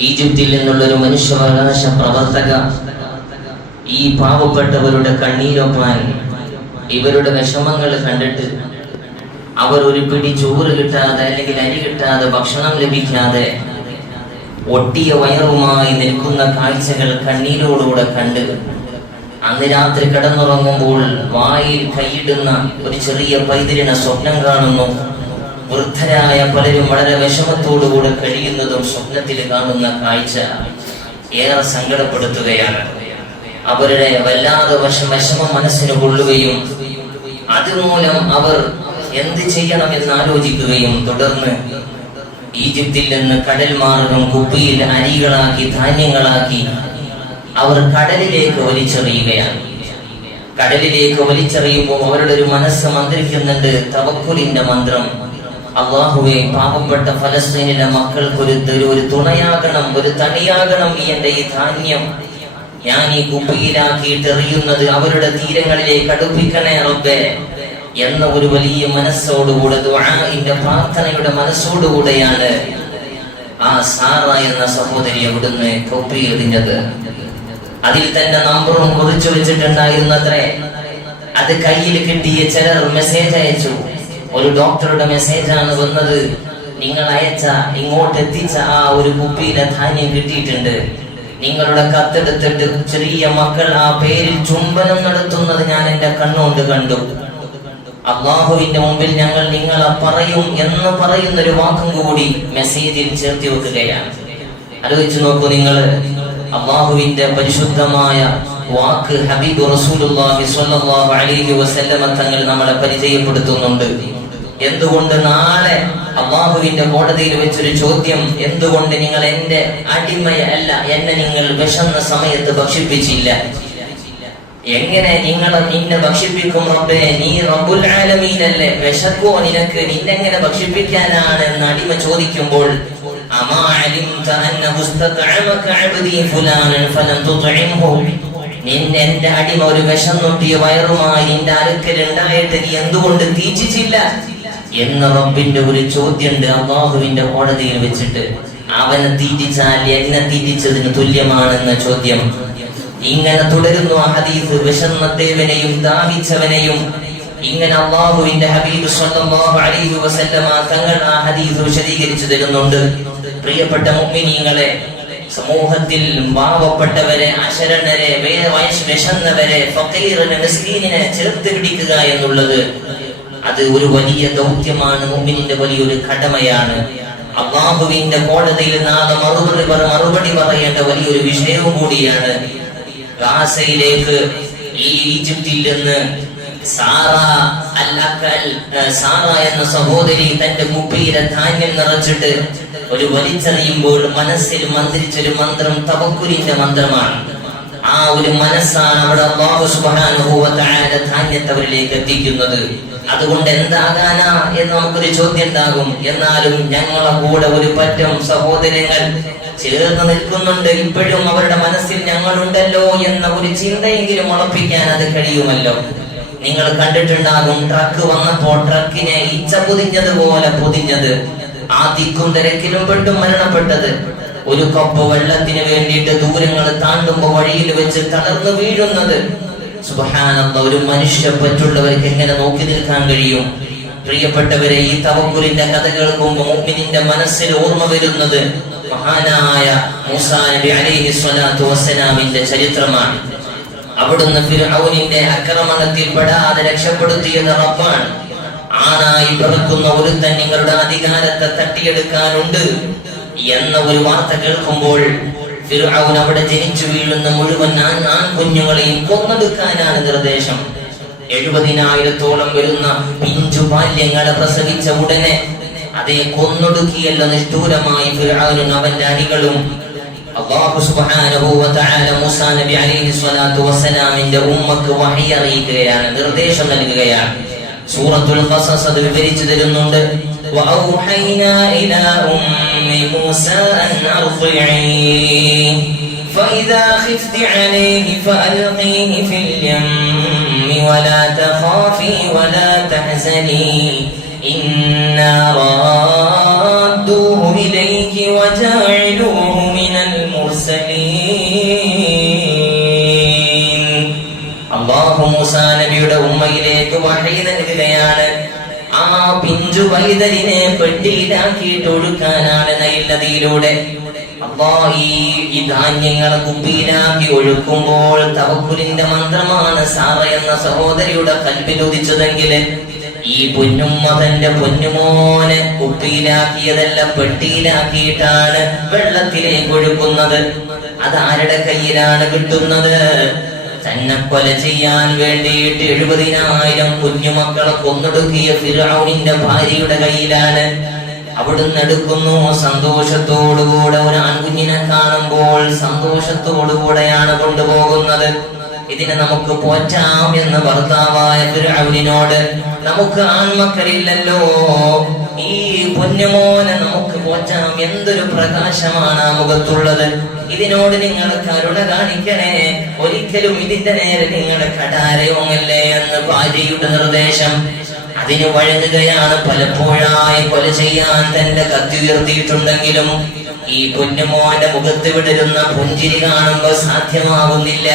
ഈജിപ്തിൽ നിന്നുള്ള ഒരു മനുഷ്യാവകാശ പ്രവർത്തക ഈ പാവപ്പെട്ടവരുടെ കണ്ണീരൊപ്പാൻ ഇവരുടെ വിഷമങ്ങൾ കണ്ടിട്ട് അവർ ഒരു പിടി ചോറ് കിട്ടാതെ അല്ലെങ്കിൽ അരി കിട്ടാതെ ഭക്ഷണം ലഭിക്കാതെ ഒട്ടിയ വയറുമായി നിൽക്കുന്ന കാഴ്ചകൾ കണ്ണീരോടുകൂടെ കണ്ട് അന്ന് രാത്രി കിടന്നുറങ്ങുമ്പോൾ വായിൽ കൈയിടുന്ന ഒരു ചെറിയ പൈതിരിന സ്വപ്നം കാണുന്നു. വൃദ്ധരായ പലരും വളരെ വിഷമത്തോടുകൂടെ കഴിയുന്നതും സ്വപ്നത്തിൽ കാണുന്ന കാഴ്ച ഏറെ സങ്കടപ്പെടുത്തുകയാണ്. അവരുടെ വല്ലാതെ വിഷമം മനസ്സിന് കൊള്ളുകയും അതുമൂലം അവർ എന്ത് ചെയ്യണമെന്ന് ആലോചിക്കുകയും തുടർന്ന് ഈജിപ്തിൽ നിന്ന് കടൽ മാർഗം കുപ്പിയിൽ അരികളാക്കി ധാന്യങ്ങളാക്കി അവർ കടലിലേക്ക് വലിച്ചെറിയുകയാണ്. കടലിലേക്ക് വലിച്ചെറിയുമ്പോൾ അവരുടെ ഒരു മനസ്സ് മന്ത്രിക്കുന്നുണ്ട് തവക്കുലിന്റെ മന്ത്രം അള്ളാഹുവെ പാവപ്പെട്ട ഫലസ്തീനിലെ മക്കൾക്ക് ഒരു ഒരു തുണയാകണം ഒരു തണിയാകണം ഈ എന്റെ ഈ ധാന്യം. ഞാൻ ഈ കുപ്പിയിലാക്കിയിട്ട് എറിയുന്നത് അവരുടെ തീരങ്ങളിലേക്ക് അടുപ്പിക്കണേ റബ്ബേ. എന്ന ഒരു വലിയ മനസ്സോടുകൂടെ ദുആഇന്റെ പ്രാർത്ഥനയുടെ മനസ്സോടുകൂടെയാണ് ആ സാറ എന്ന സഹോദരി അവിടുന്ന് കോപ്പി എറിഞ്ഞത്. അതിൽ തന്നെ നമ്പറും കുറിച്ചു വെച്ചിട്ടുണ്ടായിരുന്നത്രേ അത് കയ്യിൽ കിട്ടിയ ചിലർ മെസ്സേജ് അയച്ചു. ഒരു ഡോക്ടറുടെ മെസ്സേജ് ആണ് വന്നത്. നിങ്ങൾ അയച്ച ഇങ്ങോട്ട് എത്തിച്ച ആ ഒരു കുപ്പിയിലെ ധാന്യം കിട്ടിയിട്ടുണ്ട്. നിങ്ങളുടെ കത്തെടുത്തിട്ട് ചെറിയ മക്കൾ ആ പേരിൽ ചുംബനം നടത്തുന്നത് ഞാൻ എന്റെ കണ്ണുകൊണ്ട് കണ്ടു. അള്ളാഹുവിന്റെ മുമ്പിൽ ഞങ്ങൾ നിങ്ങളെ പറയും എന്ന് പറയുന്ന ഒരു വാക്കും കൂടി മെസ്സേജിൽ ചേർത്തി വെക്കുകയാണ്. ആലോചിച്ചു നോക്കൂ നിങ്ങൾ അള്ളാഹുവിന്റെ പരിശുദ്ധമായ വാക്ക് ഹബീബ് റസൂലുള്ളാഹി സ്വല്ലല്ലാഹു അലൈഹി വസല്ലമ തങ്ങൾ നമ്മളെ പരിചയപ്പെടുത്തുന്നുണ്ട്. എന്തുകൊണ്ട് നാളെ അള്ളാഹുവിന്റെ കോടതിയിൽ വെച്ചൊരു ചോദ്യം എന്തുകൊണ്ട് നിങ്ങൾ എന്റെ അടിമയല്ല എന്നെ നിങ്ങൾ വിഷന്ന സമയത്ത് ഭക്ഷിപ്പിച്ചില്ല? എങ്ങനെ നിങ്ങൾ നിന്നെ ഭക്ഷിപ്പിക്കും റബ്ബേ? നീ റബ്ബുൽ ആലമീനല്ലേ? വിശക്കോ നിനക്ക്? നിന്നെങ്ങനെ ഭക്ഷിപ്പിക്കാനാണ് എന്ന് അടിമ ചോദിക്കുമ്പോൾ നിന്നെ അടിമ ഒരു വിഷം നൊട്ടിയ വയറുമായി നിന്റെ അടുക്കൽ ഉണ്ടായിട്ട് നീ എന്തുകൊണ്ട് തീറ്റിച്ചില്ല? എന്ന റബ്ബിന്റെ ഒരു ചോദ്യമുണ്ട് അള്ളാഹുവിന്റെ കോടതിയിൽ വെച്ചിട്ട്. അവനെ തീറ്റിച്ചാൽ എന്നെ തീറ്റിച്ചതിന് തുല്യമാണെന്ന ചോദ്യം. ഇങ്ങനെ തുടരുന്നു ഹദീസ്. വിശന്നത്തേവനെയും ദാഹിച്ചവനെയും ഇങ്ങനെ അള്ളാഹുവിന്റെ ഹബീബ് സ്വല്ലല്ലാഹു അലൈഹി വസല്ലമ തങ്ങൾ ആ ഹദീസ് വിശദീകരിച്ചു തരുന്നുണ്ട്. പ്രിയപ്പെട്ട മുഅ്മിനീങ്ങളെ സമൂഹത്തിൽ പാവപ്പെട്ടവരെ അശരണരെ വിശന്നവരെ ഫക്കീറിനെ മിസ്കീനിനെ ചേർത്ത് പിടിക്കുക എന്നുള്ളത് അത് ഒരു വലിയ ദൗത്യമാണ് മുമ്പിനിന്റെ വലിയൊരു കടമയാണ്. അള്ളാഹുവിന്റെ കോടതിയിൽ നാളെ മറുപടി മറുപടി പറയേണ്ട വലിയൊരു വിഷയവും കൂടിയാണ്. ഗാസയിലേക്ക് ഈ ഈജിപ്തിൽ നിന്ന് സാറ സാറ എന്ന സഹോദരി തന്റെ മുപ്പയിലെ ധാന്യം നിറച്ചിട്ട് ഒരു വലിച്ചെറിയുമ്പോൾ മനസ്സിൽ മന്ത്രിച്ചൊരു മന്ത്രം തവക്കുരിന്റെ മന്ത്രമാണ്. ആ ഒരു മനസ്സാണ് അവിടെ അള്ളാഹു അവരിലേക്ക് എത്തിക്കുന്നത്. അതുകൊണ്ട് എന്താകാനാ എന്ന് നമുക്കൊരു ചോദ്യം ഉണ്ടാകും. എന്നാലും ഞങ്ങളെ കൂടെ ഒരു പറ്റം സഹോദരങ്ങൾ ചേർന്ന് നിൽക്കുന്നുണ്ട്. ഇപ്പോഴും അവരുടെ മനസ്സിൽ ഞങ്ങളുണ്ടല്ലോ എന്ന ഒരു ചിന്തയെങ്കിലും ഉറപ്പിക്കാൻ അത് കഴിയുമല്ലോ. നിങ്ങൾ കണ്ടിട്ടുണ്ടാകും ട്രക്ക് വന്നപ്പോൾ ട്രക്കിനെ ഈച്ച പൊതിഞ്ഞതുപോലെ പൊതിഞ്ഞത്. ആ തിക്കും തിരക്കിലും പെട്ടും മരണപ്പെട്ടത്. ഒരു കപ്പ് വെള്ളത്തിന് വേണ്ടിയിട്ട് ദൂരങ്ങൾ താണ്ടുമ്പോ വഴിയിൽ വെച്ച് തളർന്നു വീഴുന്നത്. സുബഹാനന്ദ ഒരു മനുഷ്യ പറ്റുള്ളവർക്ക് എങ്ങനെ നോക്കി നിൽക്കാൻ കഴിയും? പ്രിയപ്പെട്ടവരെ ഈ തവക്കുലിന്റെ കഥ കേൾക്കുമ്പോൾ മുഅ്മിനിന്റെ മനസ്സിൽ ഓർമ്മ വരുന്നത് മഹാനായ മൂസാ നബി ചരിത്രമാണ്. അവിടുന്ന് ഫിർഔനിന്റെ അക്രമണത്തിൽ പെടാതെ രക്ഷപ്പെടുത്തിയത് റബ്ബാണ്. ആണായി പിറക്കുന്ന ഒരുത്തൻ നിങ്ങളുടെ അധികാരത്തെ തട്ടിയെടുക്കാനുണ്ട്. എന്ന ഒരു വാർത്ത കേൾക്കുമ്പോൾ ഫിർഔൻ അവിടെ ജനിച്ചു വീഴുന്ന മുഴുവൻ ആൺ ആൺ കുഞ്ഞുങ്ങളെയും കൊന്നെടുക്കാനാണ് നിർദ്ദേശം. എഴുപതിനായിരത്തോളം വരുന്ന പിഞ്ചു ബാല്യങ്ങളെ പ്രസവിച്ച ഉടനെ അതേ കൊന്നൊടുക്കിയല്ല നിഷ്ഠൂരമായി ഫിർഔനും അവന്റെ അണികളും അള്ളാഹു സുബ്ഹാനഹു വ തആല നബി അലൈഹി സ്വലാത്തു വസ്സലാമിന്റെ ഉമ്മക്ക് വഹി അറിയിക്കുകയാണ് നിർദ്ദേശം നൽകുകയാണ്. സൂറത്തുൽ ഖസസ് വിവരിച്ചു തരുന്നുണ്ട്. വഅൗഹൈനാ ഇലാ موسى أن أرضعيه. فإذا خفت عليه فألقيه في اليم ولا تخافي ولا تحزني. إنا رادوه إليك وجاعلوه من المرسلين. الله موسى نبي നബിയുടെ إليك وحيدا നൽകുകയാണ് ആ പിഞ്ചു വൈതലിനെ പെട്ടിയിലാക്കിയിട്ട് ഒഴുക്കാനാണ് നൈൽ നദിയിലൂടെ അപ്പോ ഈ ഈ ധാന്യങ്ങളെ കുപ്പിയിലാക്കി ഒഴുക്കുമ്പോൾ തവക്കുലിന്റെ മന്ത്രമാണ് സാറ എന്ന സഹോദരിയുടെ കൽപ്പിൽ ഉദിച്ചതെങ്കിൽ ഈ പൊന്നുമ്മ തന്റെ പൊന്നുമോനെ കുപ്പിയിലാക്കിയതല്ല പെട്ടിയിലാക്കിയിട്ടാണ് വെള്ളത്തിലേക്ക് ഒഴുക്കുന്നത്. ആരുടെ കയ്യിലാണ് കിട്ടുന്നത്? തന്നെ കൊല ചെയ്യാൻ വേണ്ടിയിട്ട് എഴുപതിനായിരം കുഞ്ഞുമക്കളെ കൊന്നൊടുക്കിയ ഫിറൌനിന്റെ ഭാര്യയുടെ കയ്യിലാണ്. അവിടുന്ന് എടുക്കുന്നു. സന്തോഷത്തോടുകൂടെ ഒരു ആൺകുഞ്ഞിനെ കാണുമ്പോൾ സന്തോഷത്തോടുകൂടെയാണ് കൊണ്ടുപോകുന്നത്. ഇതിനെ നമുക്ക് പോറ്റാം എന്ന് ഭർത്താവായ ഫിറൌനിനോട് നമുക്ക് ആൺമക്കളില്ലല്ലോ. ഈ പൊന്നുമോനെ നമുക്ക് പോറ്റാം എന്തൊരു പ്രകാശമാണ് ആ മുഖത്തുള്ളത്. ഇതിനോട് നിങ്ങൾ കരുണ കാണിക്കണേ. ഒരിക്കലും ഇതിന്റെ നേരെ നിങ്ങൾ കടാരയോങ്ങല്ലേ എന്ന് ഭാര്യയുടെ നിർദ്ദേശം. അതിന് വഴങ്ങുകയാണ് പലപ്പോഴായി കൊല ചെയ്യാൻ തന്റെ കത്തി ഉയർത്തിയിട്ടുണ്ടെങ്കിലും ഈ പൊന്നുമോന്റെ മുഖത്ത് വിടരുന്ന പുഞ്ചിരി കാണുമ്പോൾ സാധ്യമാകുന്നില്ല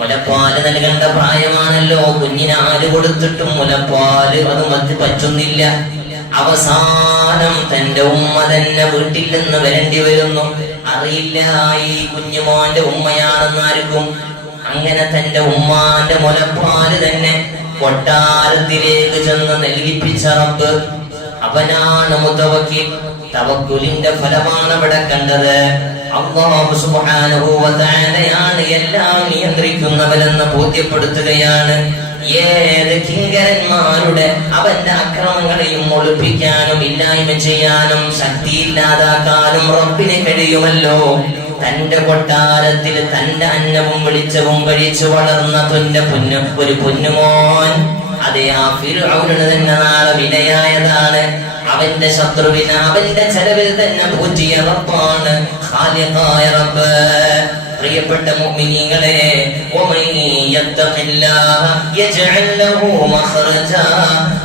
മുലപ്പാൽ നൽകേണ്ട പ്രായമാണല്ലോ. കുഞ്ഞിന് ആര് കൊടുത്തിട്ടും മുലപ്പാൽ അത് മറ്റ് പറ്റുന്നില്ല. അവസാനം തന്റെ ഉമ്മ തന്നെ വീട്ടിൽ നിന്ന് വരേണ്ടി വരുന്നു. അറിയില്ല ഈ കുഞ്ഞുമോന്റെ ഉമ്മയാണെന്ന് ആർക്കും അങ്ങനെ തന്റെ ഉമ്മാന്റെ മുലപ്പാൽ തന്നെ കൊട്ടാരത്തിലേക്ക് ചെന്ന് നൽകിപ്പിച്ച റബ്ബ്. അവനാണ് മുതവക്കി തവക്കുലിന്റെ ഫലമാണ് ഇവിടെ കണ്ടത്. അള്ളാഹു സുബ്ഹാനഹു എല്ലാം നിയന്ത്രിക്കുന്നവനെന്ന് ബോധ്യപ്പെടുത്തുകയാണ്. ഏത് കിങ്കരന്മാരുടെ അവന്റെ അക്രമങ്ങളെയും ഒളിപ്പിക്കാനും ഇല്ലായ്മ ചെയ്യാനും ശക്തിയില്ലാതാക്കാനും റബ്ബിന് കഴിയുമല്ലോ? തന്റെ കൊട്ടാരത്തിൽ തന്റെ അന്നവും വെളിച്ചവും കഴിച്ചു വളർന്ന തുന്റെ പൊന്നു ഒരു പൊന്നുമോൻ. അതെ ആ ഫിർഔനിന് തന്നെ നാളെ വിനയായതാണ് അവന്റെ ശത്രുവിന് അവന്റെ ചെലവിൽ തന്നെ പൂജിയ റബ്ബാണ്. ഖാലിഖായ റബ്ബ്. പ്രിയപ്പെട്ട മുഅ്മിനീങ്ങളെ ومن يتق الله يجعل له مخرجا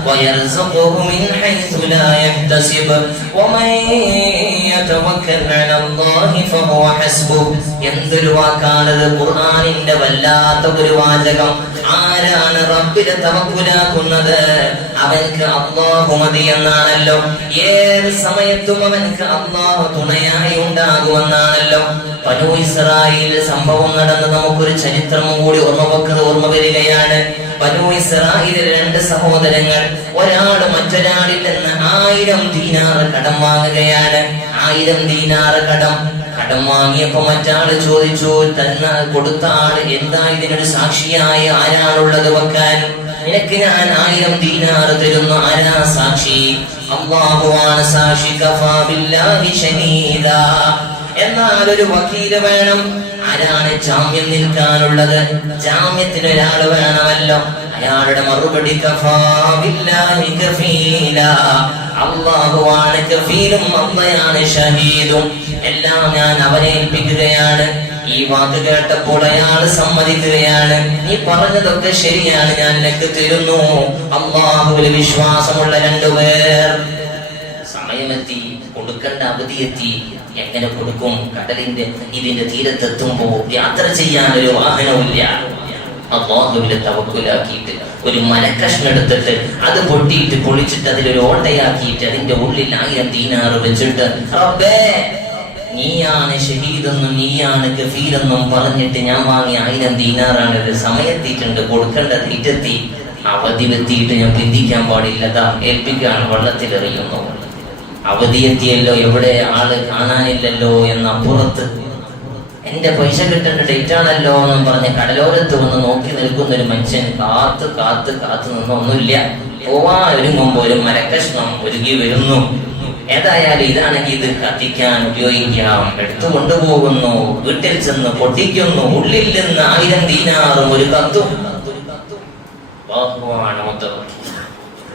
ويرزقه من حيث لا يحتسب ومن എന്തൊരു വാക്കാണത്? ഖുർആാനിന്റെ വല്ലാത്ത ഒരു വാചകം. ആരാണ് റബ്ബിനെ തവക്കുലാക്കുന്നത്? അവൻക്ക് അള്ളാഹു മതി എന്നാണല്ലോ. ഏത് സമയത്തും അവൻക്ക് അള്ളാഹു തുണയായി ഉണ്ടാകുമെന്നാണല്ലോ. പനു ഇസ്രായേൽ സംഭവം നടന്ന് നമുക്കൊരു ചരിത്രം കൂടി ഓർമ്മ വെക്കുന്നത് ഓർമ്മ വരികയാണ്. പനു ഇസ്രായേലിലെ രണ്ട് സഹോദരങ്ങൾ ഒരാൾ മറ്റൊരാളിൽ നിന്ന് ആയിരം ദീനാർ കടം വാങ്ങുകയാണ്. ആയിരം ദീനാറ് കടം. കടം വാങ്ങിയപ്പോ മറ്റാൾ ചോദിച്ചു തന്ന കൊടുത്ത ആൾ എന്താ ഇതിനൊരു സാക്ഷിയായി ആരാണുള്ളത് വെക്കാൻ? നിനക്ക് ഞാൻ ആയിരം ദീനാറ് തരുന്നു. ആരാ സാക്ഷി? അള്ളാഹുവാണ് സാക്ഷി. എന്നാൽ ഒരു വക്കീൽ വേണം. ആരാണ് ജാമ്യം നിൽക്കാനുള്ളത്? ജാമ്യത്തിന് ഒരാൾ വേണമല്ലോ. അയാളുടെ മറുപടി അള്ളാഹുവാണ് കഫീലും അള്ളയാണ് ഷഹീദും. എല്ലാം ഞാൻ അവനെ ഏൽപ്പിക്കുകയാണ്. ഈ വാക്ക് കേട്ടപ്പോൾ അയാൾ സമ്മതിക്കുകയാണ്. നീ പറഞ്ഞതൊക്കെ ശരിയാണ് ഞാൻ നിനക്ക് തരുന്നു. അള്ളാഹുവിൽ വിശ്വാസമുള്ള രണ്ടുപേർ സമയമെത്തി കൊടുക്കേണ്ട അവധി എത്തി. എങ്ങനെ കൊടുക്കും? കടലിന്റെ ഇതിന്റെ തീരത്തെത്തുമ്പോ യാത്ര ചെയ്യാൻ ഒരു വാഹനമില്ല അള്ളാഹുവിലെ തവക്കുലാക്കിയിട്ട് ഒരു മരക്കഷ്ണം എടുത്തിട്ട് അത് പൊട്ടിയിട്ട് പൊളിച്ചിട്ട് അതിലൊരു ഓട്ടയാക്കിയിട്ട് അതിന്റെ ഉള്ളിൽ ആയിരം ദീനാറ് വെച്ചിട്ട് റബ്ബേ നീയാണ് ഷഹീദെന്നും നീയാണ് ഗഫീലെന്നും പറഞ്ഞിട്ട് ഞാൻ വാങ്ങിയ ആയിരം ദീനാറാണ് ഒരു സമയത്തിയിട്ടുണ്ട് കൊടുക്കേണ്ട തീറ്റെത്തി അവധി വെത്തിയിട്ട് ഞാൻ പിന്തിക്കാൻ പാടില്ലതാ ഏൽപ്പിക്കുകയാണ് വെള്ളത്തിലെറിയുന്നു അവധി എത്തിയല്ലോ എവിടെ ആൾ കാണാനില്ലല്ലോ എന്ന അപ്പുറത്ത് എന്റെ പൈസ കിട്ടേണ്ട ഡേറ്റ് ആണല്ലോ എന്നും പറഞ്ഞ് കടലോരത്ത് വന്ന് നോക്കി നിൽക്കുന്ന ഒരു മനുഷ്യൻ കാത്ത് കാത്ത് കാത്ത് നിന്നൊന്നുമില്ല പോവാ ഒരുങ്ങുമ്പോ ഒരു മരക്കഷ്ണം ഒരുങ്ങി വരുന്നു. ഏതായാലും ഇതാണെങ്കിൽ ഇത് കത്തിക്കാൻ ഉപയോഗിക്കാം. എടുത്തു കൊണ്ടുപോകുന്നു. വീട്ടിൽ ചെന്ന് പൊട്ടിക്കുന്നു. ഉള്ളിൽ നിന്ന് ആയിരം ദീനാറും ഒരു കത്തും. ബാഹുവാണ്. അള്ളാഹുവാണ് കഫീൽ അള്ളാഹുവാണ് ഷഹീദ്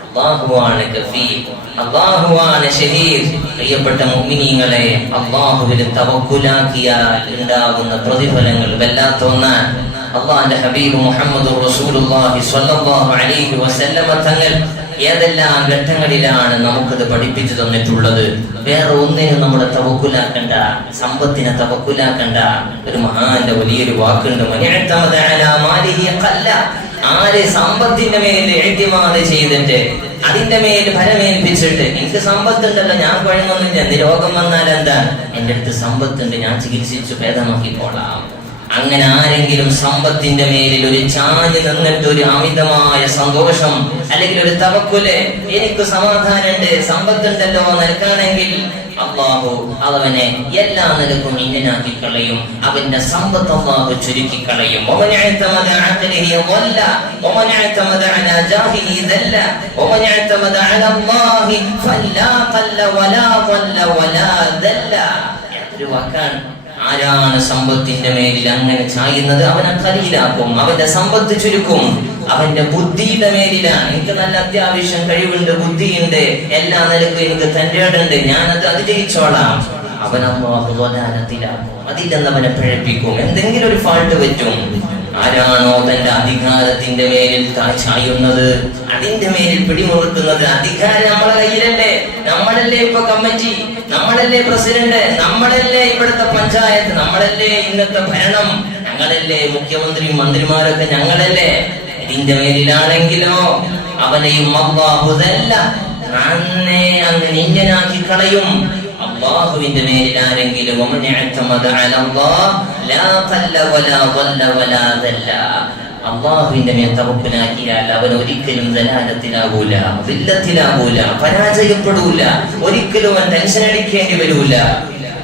തവക്കുലാക്കിയാൽ ഉണ്ടാകുന്ന പ്രതിഫലങ്ങൾ തങ്ങൾ ഏതെല്ലാം ഘട്ടങ്ങളിലാണ് നമുക്കത് പഠിപ്പിച്ചു തന്നിട്ടുള്ളത്? വേറെ ഒന്നിനും നമ്മളെ തവക്കുലാക്കണ്ട സമ്പത്തിനെ തവക്കുലാക്കണ്ട. ഒരു മഹാന്റെ വലിയൊരു വാക്കുണ്ട് ആര് സമ്പത്തിന്റെ മേൽ എഴുതിമാത് ചെയ്തിട്ട് അതിന്റെ മേൽ ഫലമേൽപ്പിച്ചിട്ട് എനിക്ക് സമ്പത്തുണ്ടല്ലോ ഞാൻ കുഴങ്ങൊന്നുമില്ല എന്ത് രോഗം വന്നാൽ എന്താ? എന്റെ അടുത്ത് സമ്പത്തുണ്ട് ഞാൻ ചികിത്സിച്ചു ഭേദമാക്കിക്കോളാം അങ്ങനെ ആരെങ്കിലും സമ്പത്തിന്റെ മേലിൽ ഒരു ചാഞ്ഞ് നിന്നിട്ട് ഒരു അമിതമായ സന്തോഷം അല്ലെങ്കിൽ ഒരു തവക്കുൽ എനിക്ക് സമാധാനമുണ്ട് സമ്പത്തുണ്ടല്ലോ നിൽക്കാണെങ്കിൽ അള്ളാഹു അവനെ എല്ലാ നിലക്കും ഇന്നനാക്കി കളയും. അവന്റെ സമ്പത്ത് അള്ളാഹു ചുരുക്കി കളയും. ഒരു വാക്കാണ്. ആരാണ് സമ്പത്തിന്റെ മേലിൽ അങ്ങനെ ചായുന്നത്? അവനെ കലിയിലാക്കും അവന്റെ സമ്പത്ത് ചുരുക്കും. അവന്റെ ബുദ്ധിയുടെ മേലിലാണ്. എനിക്ക് നല്ല അത്യാവശ്യം കഴിവുണ്ട് ബുദ്ധിയുണ്ട്. എല്ലാ നിലക്കും എനിക്ക് തന്റെ ഞാൻ ഞാനത് അതിജയിച്ചോളാം. അവനമ്മോ അവനത്തിലാക്കും അതില്ലെന്ന് അവനെ പിഴപ്പിക്കും. എന്തെങ്കിലും ഒരു ഫാൾട്ട് പറ്റും. ആരാണോ തന്റെ അധികാരത്തിന്റെ മേലിൽ ചായുന്നത്? അതിന്റെ മേലിൽ പിടിമുറുക്കുന്നത് അധികാരം നമ്മളെ കയ്യിലല്ലേ? നമ്മളല്ലേ ഇപ്പൊ കമ്മിറ്റി? നമ്മളല്ലേ പ്രസിഡന്റ്? നമ്മളല്ലേ ഇവിടുത്തെ പഞ്ചായത്ത്? നമ്മളല്ലേ ഇന്നത്തെ ഭരണം? ഞങ്ങളല്ലേ മുഖ്യമന്ത്രിയും മന്ത്രിമാരൊക്കെ ഞങ്ങളല്ലേ? ഇതിന്റെ മേലിലാണെങ്കിലോ അവനെയും അള്ളാഹുതല്ല. അന്നേ അങ്ങ് നിന്യനാക്കി കളയും. അള്ളാഹുവിന്റെ മേലിൽ ആരെങ്കിലും അള്ളാഹുവിന്റെ മേൽ തവപ്പിനാക്കിയാൽ അവൻ ഒരിക്കലും ദലാലത്തിലാവൂല വില്ലത്തിലാവൂല പരാജയപ്പെടൂല ഒരിക്കലും അവൻ ടെൻഷൻ അടിക്കേണ്ടി വരൂല.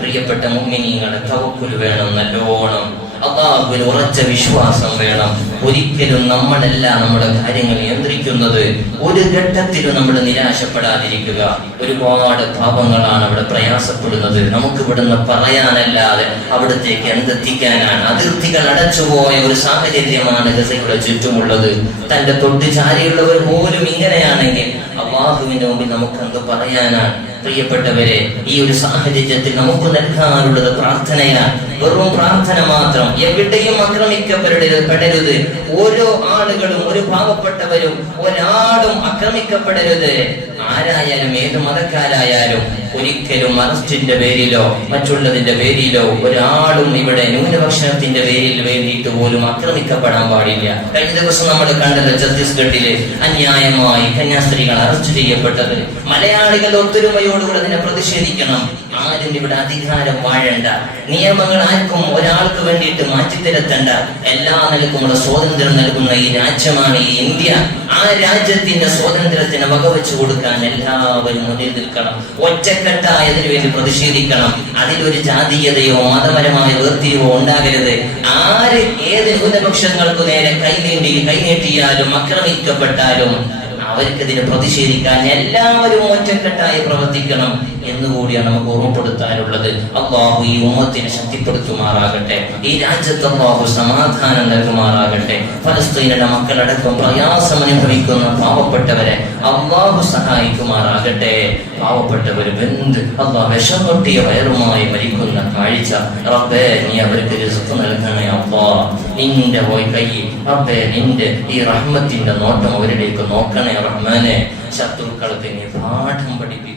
പ്രിയപ്പെട്ട മുമ്മിനികളെ തവക്കുൽ വേണം നല്ലോണം. അള്ളാഹുവിൽ ഉറച്ച വിശ്വാസം വേണം. ഒരിക്കലും നമ്മളല്ല നമ്മുടെ കാര്യങ്ങൾ നിയന്ത്രിക്കുന്നത്. ഒരു ഘട്ടത്തിലും നമ്മൾ നിരാശപ്പെടാതിരിക്കുക. ഒരുപാട് പാപങ്ങളാണ് അവിടെ പ്രയാസപ്പെടുന്നത്. നമുക്ക് ഇവിടുന്ന് പറയാനല്ലാതെ അവിടത്തേക്ക് എന്തെത്തിക്കാനാണ്. അതിർത്തികൾ അടച്ചുപോയ ഒരു സാഹചര്യമാണ് ഗസയുടെ ചുറ്റുമുള്ളത്. തന്റെ തൊട്ട് ചാരിയുള്ളവർ പോലും ഇങ്ങനെയാണെങ്കിൽ അള്ളാഹുവിന്റെ മുമ്പിൽ നമുക്ക് എന്ത് പറയാനാണ്. പ്രിയപ്പെട്ടവരെ ഈ ഒരു സാഹചര്യത്തിൽ നമുക്ക് നൽകാനുള്ളത് പ്രാർത്ഥനയാണ്. വെറും പ്രാർത്ഥന മാത്രം. എവിടെയും ആക്രമിക്കപ്പെടരുത് പെടരുത്. ഓരോ ആളുകളും ഒരു പാവപ്പെട്ടവരും ഒരാളും ആക്രമിക്കപ്പെടരുത്. ആരായാലും ഏത് മതക്കാരായാലും ഒരിക്കലും അറസ്റ്റിന്റെ പേരിലോ മറ്റുള്ളതിന്റെ പേരിലോ ഒരാളും ഇവിടെ ന്യൂനപക്ഷത്തിന്റെ പേരിൽ വേണ്ടിയിട്ട് പോലും ആക്രമിക്കപ്പെടാൻ പാടില്ല. കഴിഞ്ഞ ദിവസം നമ്മൾ കണ്ടത് ഛത്തീസ്ഗഡിൽ അന്യായമായി കന്യാസ്ത്രീകൾ അറസ്റ്റ് ചെയ്യപ്പെട്ടത്. മലയാളികൾ ഒത്തൊരുമയോടുകൂടെ അതിനെ പ്രതിഷേധിക്കണം. ആരും ഇവിടെ അധികാരം വാഴണ്ട. നിയമങ്ങൾ ആർക്കും ഒരാൾക്ക് വേണ്ടിയിട്ട് മാറ്റിത്തിരുത്തണ്ട എല്ലാ നിലക്കുമുള്ള സ്വാതന്ത്ര്യം നൽകുന്ന ഈ രാജ്യമാണ് ഈ ഇന്ത്യ. ആ രാജ്യത്തിന്റെ സ്വാതന്ത്ര്യത്തിന് വകവെച്ചു കൊടുക്കാൻ എല്ലാവരും മുന്നിൽ നിൽക്കണം. ഒറ്റക്കെട്ടായി അതിനു വേണ്ടി പ്രതിഷേധിക്കണം. അതിലൊരു ജാതീയതയോ മതപരമായ വേർതിരിവോ ഉണ്ടാകരുത്. ആര് ഏത് ന്യൂനപക്ഷങ്ങൾക്ക് നേരെ കൈനീണ്ടി കൈനീട്ടിയാലും ആക്രമിക്കപ്പെട്ടാലും അവർക്കെതിരെ പ്രതിഷേധിക്കാൻ എല്ലാവരും ഒറ്റക്കെട്ടായി പ്രവർത്തിക്കണം. എന്നുകൂടിയാണ് നമുക്ക് ഓർമ്മപ്പെടുത്താനുള്ളത്. അള്ളാഹു ഈ ഉമ്മത്തിനെ ശക്തിപ്പെടുത്തുമാറാകട്ടെ. ഈ രാജ്യത്ത് അള്ളാഹു സമാധാനം നൽകുമാറാകട്ടെ. ഫലസ്തീനയുടെ മക്കളടക്കം പ്രയാസം അനുഭവിക്കുന്ന പാവപ്പെട്ടവരെ അള്ളാഹു സഹായിക്കുമാറാകട്ടെ. പാവപ്പെട്ടവർ വെന്ത് അള്ളാഹ് വിഷം പൊട്ടിയ വയറുമായി മരിക്കുന്ന കാഴ്ച. റബ്ബേ നീ അവർക്ക് രസത്ത് നൽകണേ അള്ളാ. നിന്റെ പോയി കൈ റബ്ബേ നിന്റെ ഈ റഹ്മത്തിന്റെ നോട്ടം അവരിലേക്ക് നോക്കണേ റഹ്മാനെ. ശത്രുക്കൾക്ക് നീ പാഠം പഠിപ്പിക്കും.